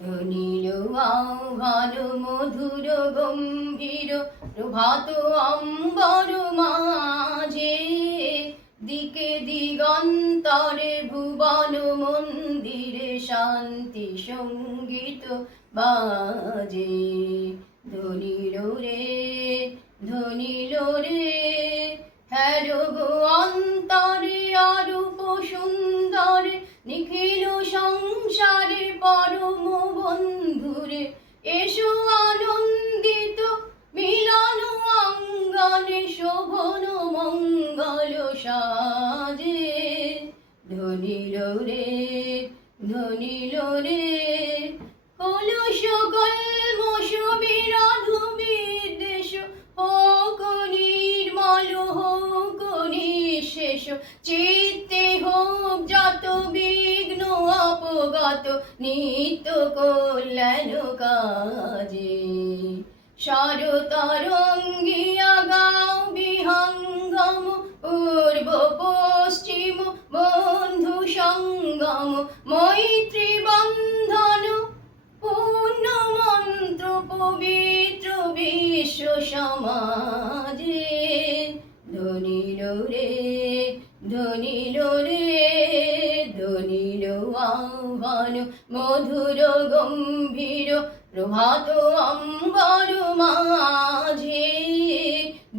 ধ্বনির আহ্বান মধুর গম্ভীর প্রভাত অম্বর মাঝে, দিকে দিগন্তরে ভুবন মন্দিরে শান্তি সঙ্গীত বাজে। ধ্বনিল রে ধ্বনিল রে, হ্যারো গো অন্তরে অরূপ সুন্দরে, নিখিল সংসারে পরম বন্ধুরে, এসো আনন্দিত মিলন অঙ্গনে শোভন মঙ্গল সাজে। ধ্বনিল রে ধ্বনিল রে, কলুষ কলমশ বিরাধু বিদ্বেষ হোক নির্মল হোক নিঃশেষ, চিত্তে হোক যত বিঘ্ন অপগত নিত্য কল্যাণ কাজে। শরতরঙ্গিয়া গাও বিহঙ্গম, পূর্ব পশ্চিম বন্ধু সঙ্গম, মৈত্রী বন্ধন পূর্ণ মন্ত্র পবিত্র বিশ্ব সমাজে। ধ্বনিল রে ধ্বনিল রে, ধ্বনিল আহ্বান মধুর গম্ভীর প্রভাত অম্বর মাঝে,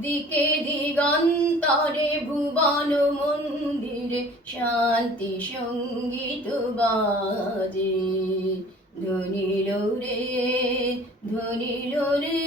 দিকে দিগন্তরে ভুবন মন্দিরে শান্তি সঙ্গীত বাজে। ধ্বনিল রে ধ্বনিল রে।